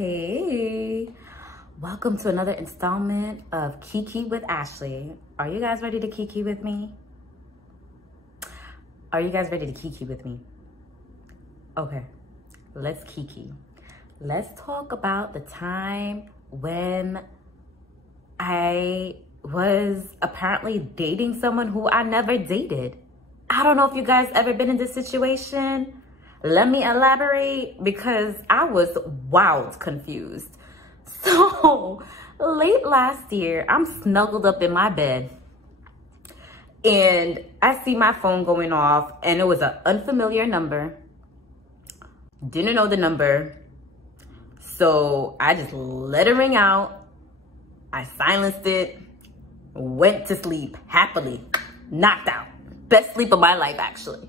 Hey, welcome to another installment of Kiki with Ashley. Are you guys ready to Kiki with me? Are you guys ready to Kiki with me? Okay, let's Kiki. Let's talk about the time when I was apparently dating someone who I never dated. I don't know if you guys ever been in this situation. Let me elaborate because I was wild confused. So late last year, I'm snuggled up in my bed and I see my phone going off and it was an unfamiliar number. Didn't know the number. So I just let it ring out. I silenced it, went to sleep happily, knocked out. Best sleep of my life, actually.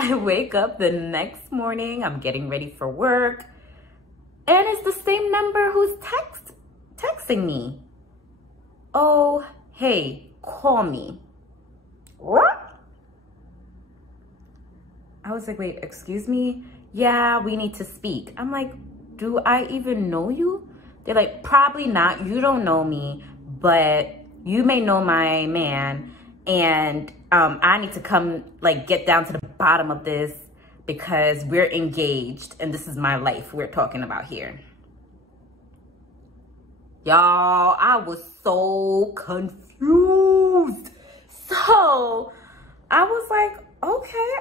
I wake up the next morning, I'm getting ready for work, and it's the same number who's texting me. Oh, hey, call me. What? I was like, wait, excuse me? Yeah, we need to speak. I'm like, do I even know you? They're like, probably not. You don't know me, but you may know my man. And I need to come, like, get down to the bottom of this because we're engaged and this is my life we're talking about here. Y'all, I was so confused. So I was like, okay,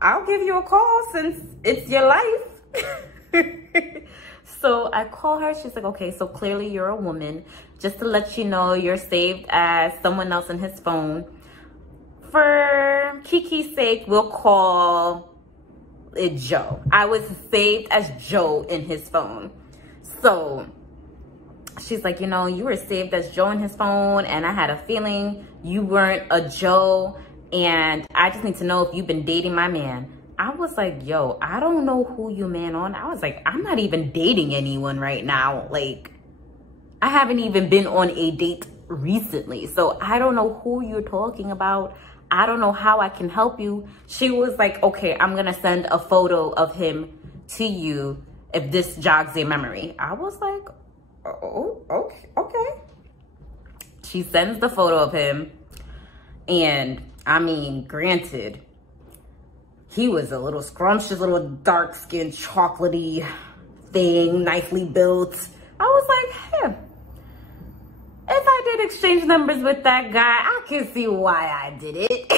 I'll give you a call since it's your life. So I call her. She's like, okay, so clearly you're a woman. Just to let you know, you're saved as someone else in his phone. For Kiki's sake, we'll call it Joe. I was saved as Joe in his phone. So she's like, you know, you were saved as Joe in his phone, and I had a feeling you weren't a Joe, and I just need to know if you've been dating my man. I was like, yo, I don't know who you man on. I was like, I'm not even dating anyone right now. Like, I haven't even been on a date recently. So I don't know who you're talking about. I don't know how I can help you. She was like, okay, I'm going to send a photo of him to you if this jogs your memory. I was like, oh, okay. She sends the photo of him. And I mean, granted, he was a little scrumptious, little dark-skinned, chocolatey thing, nicely built. I was like, hey, if I did exchange numbers with that guy, I can see why I did it.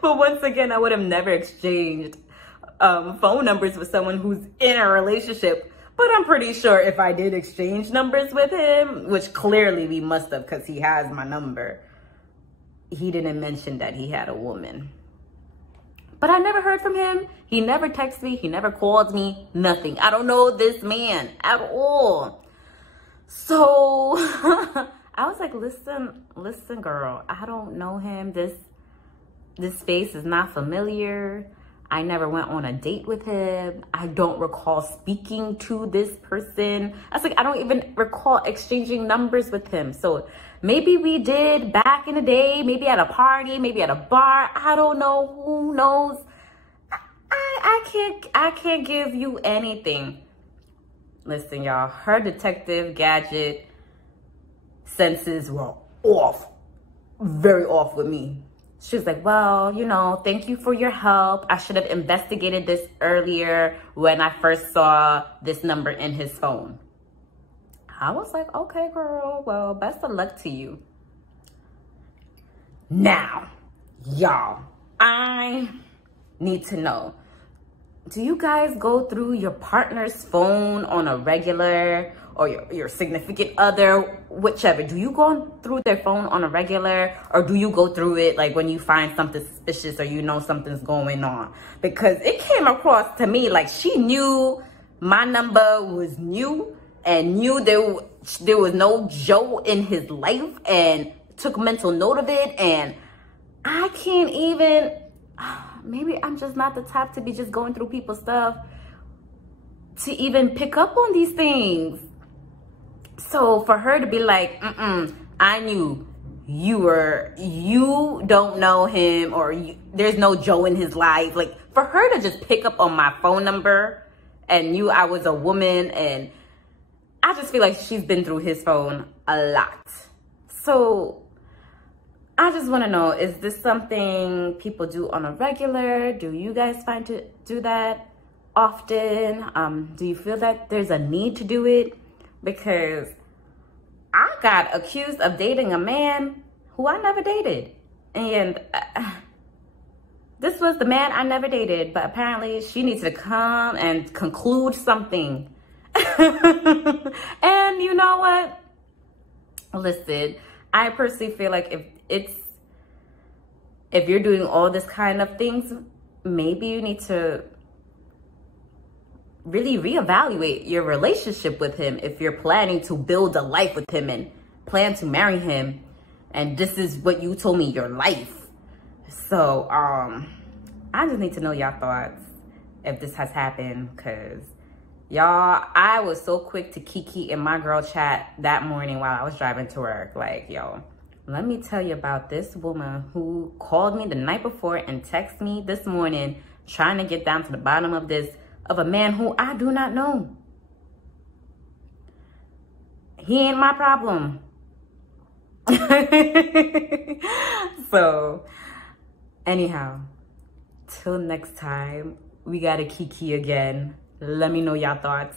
But once again, I would have never exchanged phone numbers with someone who's in a relationship. But I'm pretty sure if I did exchange numbers with him, which clearly we must have because he has my number, he didn't mention that he had a woman. But I never heard from him. He never texted me. He never called me. Nothing. I don't know this man at all. So I was like, listen, girl. I don't know him. This face is not familiar. I never went on a date with him. I don't recall speaking to this person. I was like, I don't even recall exchanging numbers with him. So maybe we did back in the day, maybe at a party, maybe at a bar. I don't know. Who knows? I can't give you anything. Listen, y'all, her detective gadget senses were off, very off with me. She was like, well, you know, thank you for your help. I should have investigated this earlier when I first saw this number in his phone. I was like, okay, girl, well, best of luck to you. Now, y'all, I need to know, do you guys go through your partner's phone on a regular, or your significant other, whichever? Do you go through their phone on a regular, or do you go through it like when you find something suspicious or you know something's going on? Because it came across to me like she knew my number was new and knew there was no Joe in his life and took mental note of it. And I can't even, maybe I'm just not the type to be just going through people's stuff to even pick up on these things. So for her to be like, I knew you don't know him, or there's no Joe in his life. Like, for her to just pick up on my phone number and knew I was a woman, and I just feel like she's been through his phone a lot. So I just want to know, is this something people do on a regular? Do you guys find to do that often? Do you feel that there's a need to do it? Because I got accused of dating a man who I never dated. And this was the man I never dated, but apparently she needs to come and conclude something. And you know what? Listen, I personally feel like if you're doing all this kind of things, maybe you need to really reevaluate your relationship with him if you're planning to build a life with him and plan to marry him. And this is what you told me, your life. So, I just need to know y'all thoughts if this has happened, because y'all, I was so quick to Kiki in my girl chat that morning while I was driving to work. Like, yo, let me tell you about this woman who called me the night before and texted me this morning trying to get down to the bottom of this, of a man who I do not know. He ain't my problem. So, anyhow, till next time, we got a Kiki again. Let me know y'all thoughts.